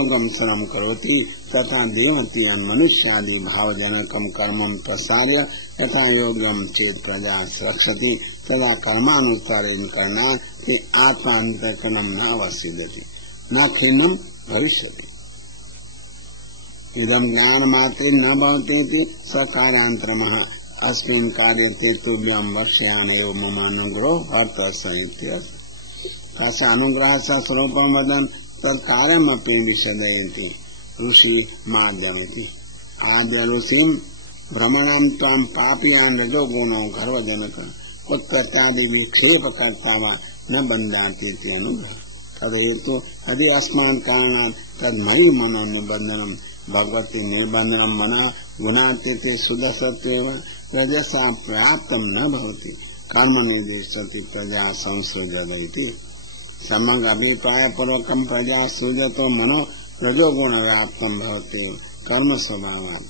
श्रम करोति तथा देवती मनुष्यादि भावजनकम कर्मं प्रसार्य यथा योग्यम चेत प्रजा रक्षति तदा कर्मानुसारेण करना कि आत्मान्तरकरणं न अवसिध्यति न खिन्नं भविष्यति। इदं ज्ञानमात्रेण न भवति सकारान्तरमः अस्मिन् कार्ये तुभ्यं वक्ष्यामि एव मम अनुग्रहो अर्थः तस्य अनुग्रहस्य स्वरूपं वदन् तत्कार्यमपि विशदयति ऋषि माध्यमिति आद्य ऋषिं भ्रमणं त्वां पापीयान् रजोगुणो गर्वजनक उत्कृत्यादि विक्षेपकर्ता वा न बन्धाति इति अनुग्रह तदेतु यदि अस्मात् कारणात् तन्मयि मनो निबन्धनं भगवती निर्बन्धनं मनः गुणातीते शुद्धसत्त्वेव रजसा प्राप्तं न भवति कर्मनिर्दिशति प्रजा संसृजति समग्र अभिप्राय पूर्वकं प्रजा सृजतो मनो रजोगुण व्याप्तं भवति कर्म स्वभावात्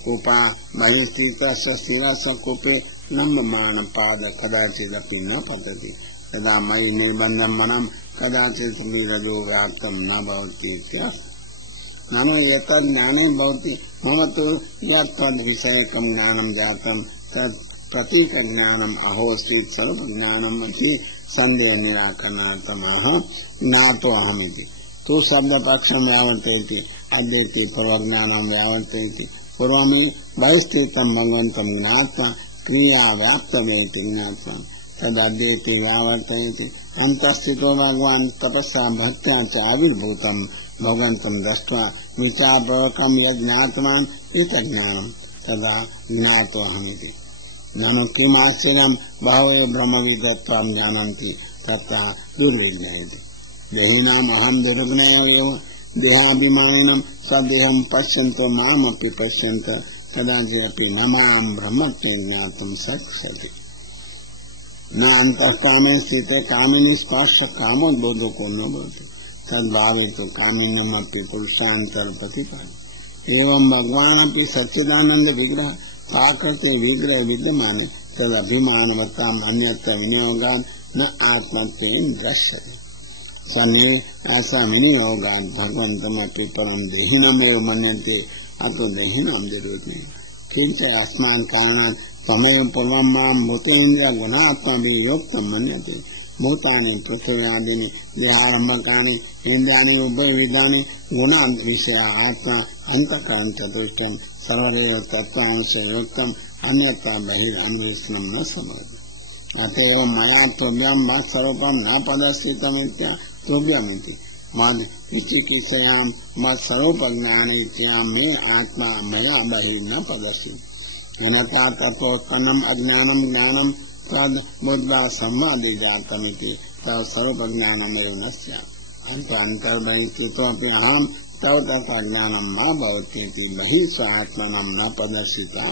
कूपा बहिस्थितस्य शिरस्य कूपे लम्बमान पाद कदाचिदपि न पतति यदा मयि निर्बन्धं मनः कदाचित् रजो व्याप्तं न भवति ननु एतद् ज्ञाने भवति मम तु यत्तद्विषयकं ज्ञानं जातं तत् प्रतीक ज्ञानम् अहोस्ति सर्व ज्ञानम् इति संदेह निराकरणार्थम् ज्ञातो अहमिति तु शब्द पक्षं व्यावर्तयति अद्यति पूर्वज्ञानं व्यावर्तयति पूर्वमे बहिस्थितं भगवन्तं ज्ञात्वा क्रिया व्याप्तमेति ज्ञात्वा तदद्यति व्यावर्तयति अन्तःस्थितो भगवान् तपसा भक्त्या च आविर्भूतं भगवन्तं दृष्ट्वा विचारपूर्वकं यद् ज्ञातवान् एतज्ज्ञानं तदा ज्ञातो अहमिति ननु किमाश्चर्यं बहवो ब्रह्मविदत्वां जानन्ति तथा दुर्विज्ञायते देहिनाम् अहं दुर्ज्ञेयो देहाभिमानिनं सदेहं पश्यन्तो मामपि पश्यन्त कदाचिदपि न मां ब्रह्मत्वेन ज्ञातुं शक्ष्यति न अन्तःकामे स्थिते कामिनी स्पर्श कामोद्बोधको न भवति तद्भावे तु कामिनमपि पुरुषान्तर प्रतिपादि एवं भगवानपि सच्चिदानंद विग्रह प्राकृते विग्रह विद्यमाने तद अभिमानवत्ताम् अन्यत्र विनियोगान् न आत्मत्वेन दृश्यते सन्ने ऐसा विनियोगान् भगवन्तमपि परं देहिनमेव मन्यन्ते अतो देहिनां जरूरत नहीं किंच अस्मान् कारणात् तमेव पूर्वं मां भूतेन्द्रिय गुणात्मभिः योक्तं मन्यते भूतानि पृथिव्यादीनि देहारम्भकानि इन्द्रियाणि उभयविधानि गुणान् विषया आत्मा अन्तःकरणं चतुष्टयं सर्वदेव तत्त्वांशयुक्तम् अन्यथा बहिरन्वेषणं न सम्भवति अतएव मया तुभ्यं मत्स्वरूपं न प्रदर्शितमित्या तुभ्यमिति मद चिकित्सयां मत्स्वरूपज्ञानेत्यां मे आत्मा मया बहिर्न प्रदर्शितम् अन्यथा तत्त्वोत्पन्नम् अज्ञानं ज्ञानं तद बुद्धा संवादे जातमिति तव स्वरूपज्ञानमेव न स्यात् अन्तर्बहिस्थितोऽपि अहं तव तथा ज्ञानं मा भवतीति बहिः स्वात्मनं न प्रदर्शितं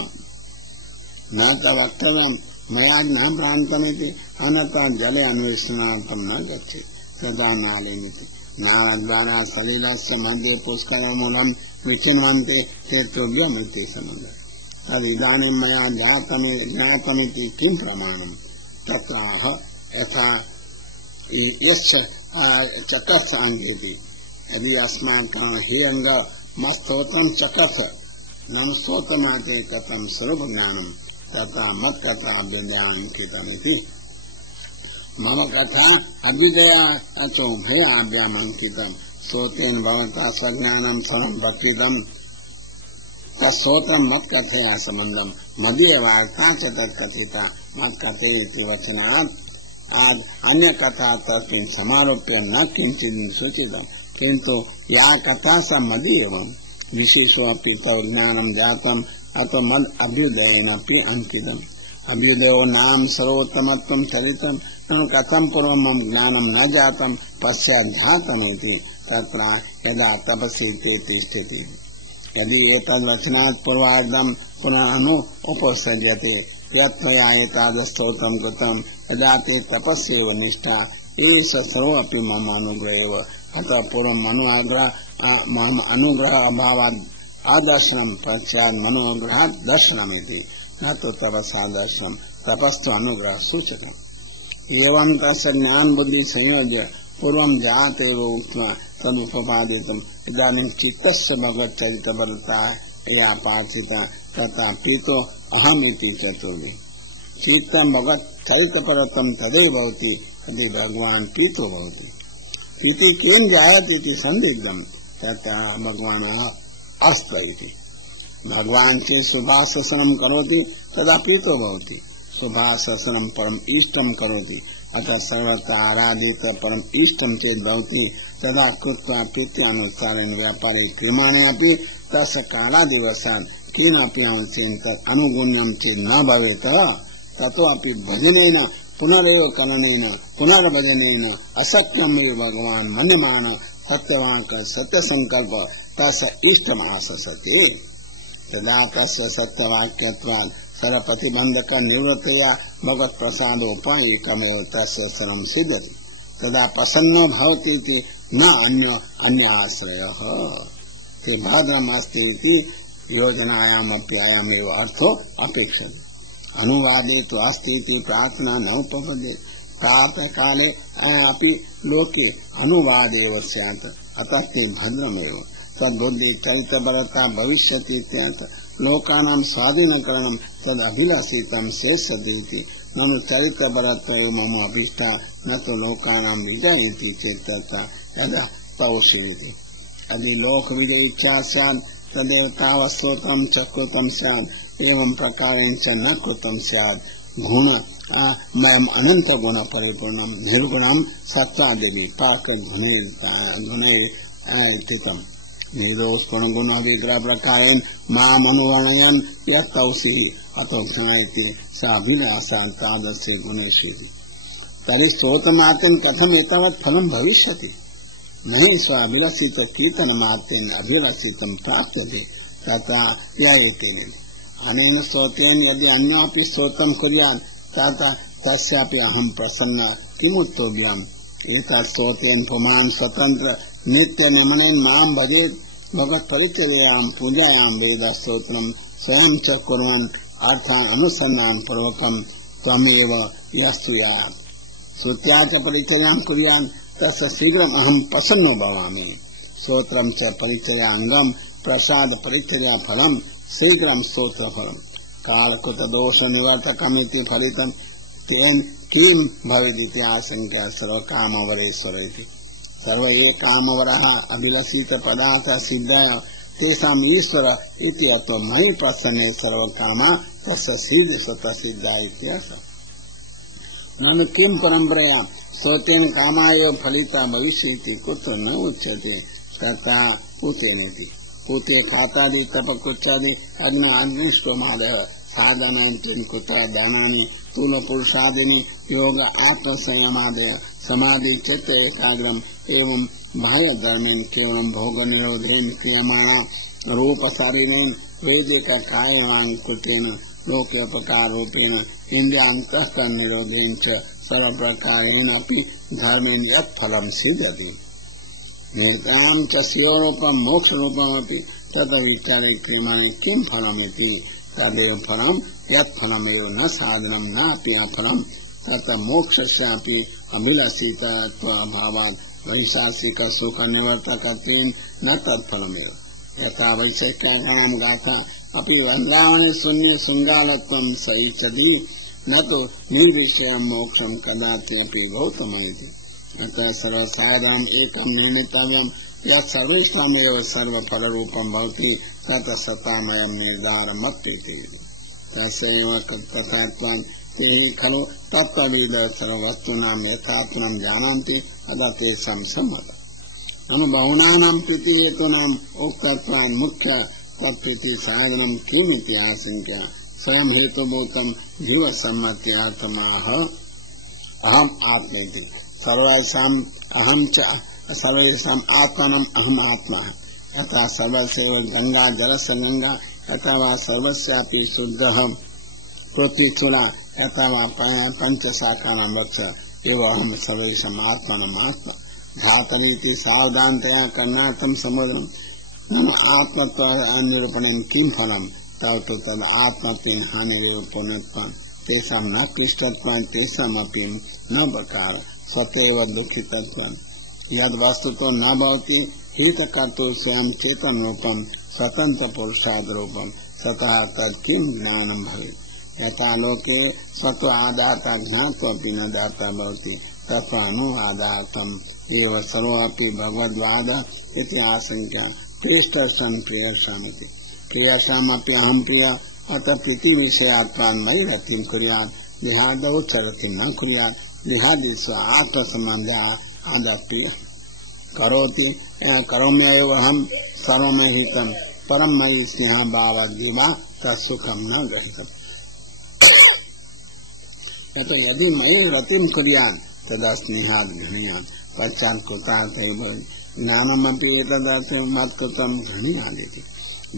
न तवक्तव्यं मया न भ्रान्तमिति अन्यथा जले अन्वेषणार्थं न गच्छति तदा नालिमिति नालद्वारा सलिलस्य मध्ये पुष्करमूलं विचिन्वन्ते ते तुभ्यमिति समुद्रः तदिदानीं मया ज्ञातमिति किं प्रमाणं तत्राह यथा यश्च चकस् अङ्गेति यदि अस्माकं हे अङ्ग मस्तोत्रं चकस् नम स्तोत्रमाते कथं स्वरूपज्ञानं तथा मत्कथा अभ्युदयाङ्कितमिति मम कथा अभ्युदया अतो भयाभ्यामङ्कितं सोतेन भवता स्वज्ञानं समभक्तिदम् तत्सोत्रं मत्कथया सम्बन्धं मध्ये वार्ता च तत्कथिता मत्कथेति वचनात् आज अन्य कथा तस्मिन् समारोप्य न किञ्चित् सूचितं किन्तु या कथा सा मदि एवं विशेषोऽपि तव ज्ञानं जातम् अतो मद अभ्युदयेनापि अंकितम् अभ्युदयो नाम सर्वोत्तमत्वं चरितं कथं पूर्वं मम ज्ञानं न जातं पश्चात् जातमिति तत्र यदा तपसि ते तिष्ठति यदि एतद्वचनात् पूर्वार्धं पुनः उपसर्जते यत्त्वया एतादस्तोत्रं कृतं यदा ते तपस्यैव निष्ठा एष सर्वोऽपि मम अनुग्रह एव अतः पूर्वं अनुग्रह अभावात् आदर्शनं पश्चात् मनोग्रहात् दर्शनमिति न तो तपसा दर्शनं तपस्तु अनुग्रह सूचकम् एवं तस्य ज्ञान बुद्धि संयोज्य पूर्वं जाते उक्त्वा तदुपपादितम् इदानीं चित्तस्य भगवच्चरितवरता या पाठिता तथा पीतो अहमिति चतुर्वी चित्तं भगवच्चरितपरतं तदेव भवति यदि भगवान् पीतो भवति इति केन जायते इति संदिग्धं तथा भगवान् अस्त इति भगवान् चेत् शुभाशसनं करोति तदा पीतो भवति शुभाशसनं परम इष्टं करोति अतः सर्वथा आराधित परम इष्टं चेत् भवति तदा कृत्वा प्रीत्यानुसारेण व्यापारे क्रियमाणे अपि तस्य कालादिवसात् केनापि अंशेन तत् अनुगुण्यं चेत् न भवेत् ततोऽपि भजनेन पुनरेव करणेन पुनर्भजनेन अशक्यमेव भगवान् मन्यमान सत्यवाक् सत्यसंकल्प तस्य इष्टमाशसते तदा तस्य सत्यवाक्यत्वात् सर्वप्रतिबन्धक निवृत्तया भगवत् प्रसादोपायकमेव तस्य सर्वं सिद्ध्यति तदा प्रसन्नो भवति इति न अन्याश्रयः ते भद्रमस्ति इति योजनायामपि अयमेव अर्थो अपेक्षते अनुवादे तु अस्ति इति प्रार्थना न उपपद्ये प्रातःकाले अपि लोके अनुवादेव स्यात् अतः ते भद्रमेव तद्बुद्धि चरितबलता भविष्यति इत्यर्थ लोकानां स्वाधीनकरणं तद् अभिलषितं शेषति इति ननु चरितबलत्वैव मम अभीष्टा न तु लोकानां विजयति चेत् तथा यदा तौषीति यदि लोकविजय इच्छा स्यात् तदेव तावत् स्तोत्रं च कृतं स्यात् एवं प्रकारेण च न कृतं स्यात् गुण मयम् अनंत गुण परिपूर्णं निर्गुणं सत्त्वादिवि पाक गुणैः स्थितम् निर्दोषपूर्ण गुण विग्रह प्रकारेण माम अनुवर्णयन् यत्तौषि अतो ज्ञायते स अभिलाषा तादृशे गुणेषु तर्हि स्तोत्रमात्रेण कथम् एतावत् फलं भविष्यति नहि स्वाभिलषित कीर्तनमात्रेण अभिलषितं प्राप्यते तथा ध्यायेतेन अनेन स्तोत्रेण यदि अन्यापि स्तोत्रं कुर्यात् तथा तस्यापि अहं प्रसन्न किमुत्तोभ्यम् एतत् स्तोत्रेण पुमान् स्वतन्त्र नित्य निमनेन मां भजेत् भगवत् परिचर्यायां पूजायां वेद स्तोत्रं स्वयं च कुर्वन् अर्थान् अनुसन्धान पूर्वकं त्वमेव यस्तुयात् श्रुत्या च परिचर्यां कुर्यात् तस्य शीघ्रम् अहं प्रसन्नो भवामि स्तोत्रं च परिचर्याङ्गं प्रसाद परिचर्या फलं शीघ्रं स्तोत्र फलं कालकृत दोष निवर्तकमिति फलितं किं भवेदिति आशंका सर्वकामवरेश्वर इति सर्व ये कामवरः अभिलषित पदार्थ सिद्ध तेषाम् ईश्वर इति अतो मयि प्रसन्ने सर्वकामा तस्य सिद्ध स्वतः सिद्धा इत्यर्थः ननु किं परम्परया स्तोत्रेण कामाय फलिता भविष्यति कुतो न उच्यते तथा उतेनेति उते खातादि तपकृत्यादि अग्निष्टोमादयः साधनानि कुत्र दानानि स्थूलपुरुषादीनि योग आत्मसंयमादय समाधि चित्त एकाग्रम एवं बाह्य धर्मेण केवलं भोग निरोधेन क्रियमाणा रूप शरीरेण वैदिक कायवांग कृतेन लोकोपकार रूपेण इंद्रियान्तःकरण निरोधेन च सर्व प्रकारेण अपि धर्मेण यत् फलं सिद्ध्यति नेतां च स्योरूपं मोक्ष रूपमपि तदविचारे क्रियमाणे किं फलमिति तदेव फलं यत् फलमेव न साधनं नापि फलं तत् मोक्षस्यापि अभिलषितत्वाभावात् वैशासिक सुख निवर्तकत्वेन न तत्फलमेव यथा वैशिष्ट्यानां गाथा अपि वृन्दावने शून्य शृङ्गालत्वं सैच्छति न तु निर्विषयं मोक्षं कदाचिदपि गौतममिति अतः सर्वसाधारणम् एकं निर्णीतव्यं यत् सर्वेषामेव सर्वफलरूपं भवति तत् सतामयं निर्धारमप्येति तस्यैव तथात्वान् ते खलु तत्त्वविद सर्ववस्तूनां यथार्थं जानन्ति तदा तेषां सम्मतम् ननु बहुनानां प्रीतिहेतूनाम् उक्तत्वान् मुख्य तत्प्रीति साधनं किम् इति आशंक्य स्वयं हेतुभूतं जीवसम्मत्यार्थमाह अहम् आत्मेति सर्वेषाम् अहं च सर्वेषाम् आत्मनम् अहम् आत्मा यथा सर्वस्य गंगा जलस्य गंगा यथा वा सर्वस्यापि शुद्धः पृथ्वीचूला यथा वा पंचशाखानां वत्स एव अहं सर्वेषाम् आत्मनम् आत्मा धातरीति सावधानतया करणार्थं समुद्रं ननु आत्मत्वानिरूपणेन किं फलं तौ तद् आत्मत्वेन हानिरेव पुण्यत्वान् तेषां न क्लिष्टत्वान् तेषामपि न प्रकार स्वतः दुःखितत्वान् यद वस्तु तो न भवति हित कर्तु स्वयं चेतन रूपम स्वतंत्र पुरुषाद रूपम सतः तद किम ज्ञानम भवेत्। यथा लोके स्वतो आदाता ज्ञात्वपि न दाता भवति तथा अनुवादार्थम एव सर्वोऽपि भगवद्वाद इति आशंका प्रेष्ठ सन प्रियसामिति प्रियसामपि अहम प्रिय अतः प्रीति विषयात्मन्मयी रतिं कुर्यात् विहादौ च रतिं न कुर्यात् विहादिषु आत्मसंबंध आदप्रिय करोति करोम्येव अहम सर्वमहितं परम मयि स्नेह भावद्विवा तत्सुखं न गृहीतम्। यदि मयि रतिं कुर्यात् तदा स्नेहात् गृह्णात् पश्चात् कृतार्थ ज्ञानमपि एतदर्थ मत्कृतं गृह्णादिति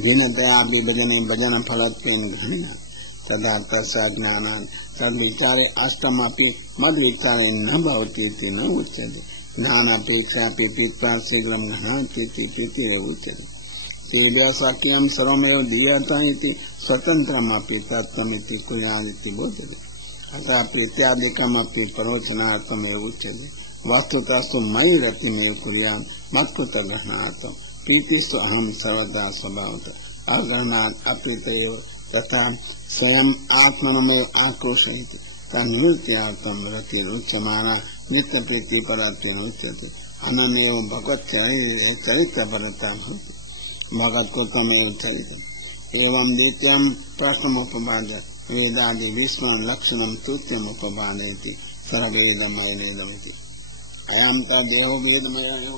दीनतया विभजने भजन फलत्वेन गृह्णात् तदा तस्य ज्ञानात् तद्विचारे अष्टमपि मद्विचारे न भवति इति न उच्यते। ज्ञानापेक्षापि पीत्वा शीघ्रं गृह्णाति इति तृतीय उच्यते। तेजस्वाक्यं सर्वमेव दीयते इति स्वतन्त्रमपि तत्त्वमिति कुर्यादिति बोध्यते। अतः प्रीत्यादिकमपि प्रवचनार्थमेव उच्यते। वस्तुतस्तु मयि रतिमेव कुर्यात् मत्कृतग्रहणार्थम् प्रीतिस्तु अहम सर्वदा स्वभावतः अग्रहणात् अप्रीतयो तथा स्वयं आत्मनमेव आक्रोशयति तन्निवृत्त्यर्थं रतिरुच्यमाना नित्यप्रीति परत्वेन उच्यते। अनन्येव भगवत् चरित्रपरता भवति भगवत्कृतमेव चरितम्। एवं द्वितीयं प्रथमोपपाद्य वेदादि विस्मरण लक्षणं तृतीयमुपपादयति सर्ववेदमयमेदमिति। अयं तदेहो वेदमयः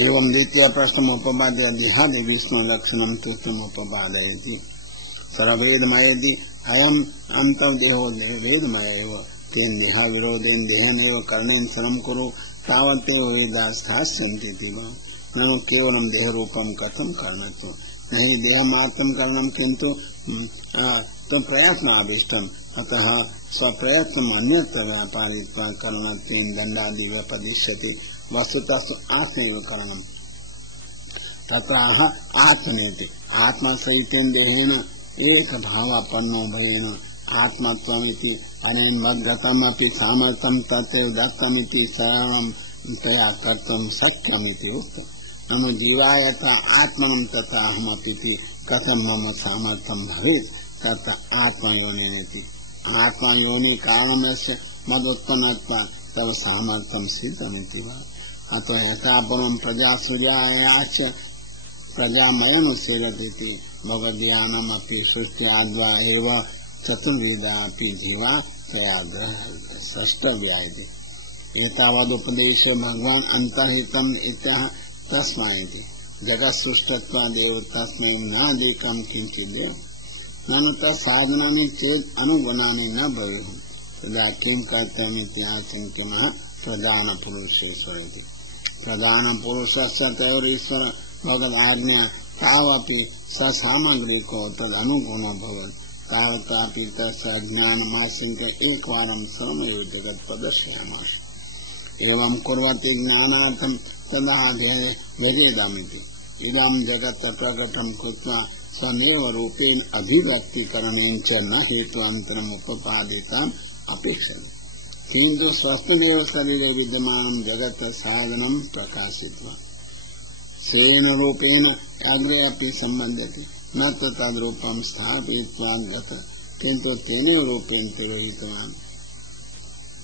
एवं द्वितीय प्रथमोपपाद्य देहादि विष्णु लक्षणं तृतीयमुपपादयति सर्ववेदमयेति अयम् अन्तर्देहो वेदमयः तेन देहा विरोधेन देहेनैव कर्णेन श्रम कुरु तावदेव वेदास्थास्यन्ति ननु केवलं देहरूपं कथं कर्णत्वं न हि देहमात्रं कर्णं किन्तु प्रयत्नाभीष्टम् अतः स्वप्रयत्नम् अन्यत्र व्यापारित्वा कर्णत्वेन दण्डादि व्यपदिश्यति वस्तुतस्तु आत्मैव करणम् तत्राह आत्मनेति आत्मसहितेन देहेन एकभावापन्नो भवेन आत्मत्वमिति अनेन मद्गतमपि सामर्थ्यं तत्रैव दत्तमिति शरणं तया कर्तुं शक्यमिति उक्तम्। ननु जीवा यथा आत्मनं तथा अहमपि कथं मम सामर्थ्यं भवेत् तत्र आत्मयोनिति आत्मयोनि कारणस्य मदुत्पन्नत्वात् तव सामर्थ्यं सिद्धमिति वा। अतो यथा पूर्वं प्रजासूर्यायाश्च प्रजामयनुसेरतीति भगवद्ध्यानमपि सृष्ट्याद्वा एव चतुर्विधापि जीवा तया द्रष्टव्या इति। एतावदुपदेशो भगवान् अन्तर्हितम् इत्यः तस्मादिति जगत्सृष्टत्वादेव तस्मै नादेकं किञ्चिदेव ननु तत्साधनानि चेत् अनुगुणानि न भवेयुः तदा किं कर्तव्यमिति आशङ्क्यमः प्रधानपुरुषेश्वरेति। प्रधानपुरुषस्य तयोरीश्वर भगवदाज्ञा तावपि ससामग्रिको तदनुगुणो भवति तावतापि तस्य ज्ञानमाशङ्क्य एकवारं सर्वमेव जगत् प्रदर्शयामास। एवं कुर्वति ज्ञानार्थं तदा व्यजेदामिति इदं जगत् प्रकटं कृत्वा स्वमेव रूपेण अभिव्यक्तिकरणेन च न हेतुअन्तरम् उपपादितम् अपेक्षते किन्तु स्वस्तदेव शरीरे विद्यमानं जगत् साधनं प्रकाशित्वा स्वेन रूपेण अग्रे अपि सम्बध्यते न तद्रूपं स्थापयित्वा गत किन्तु तेनैव रूपेण तिरोहितवान्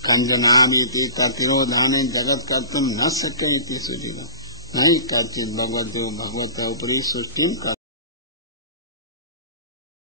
कञ्चनादिति ततिरोधाने जगत् कर्तुं न शक्यमिति सूचितम् न हि कश्चित् भगवतः उपरि सृष्टिं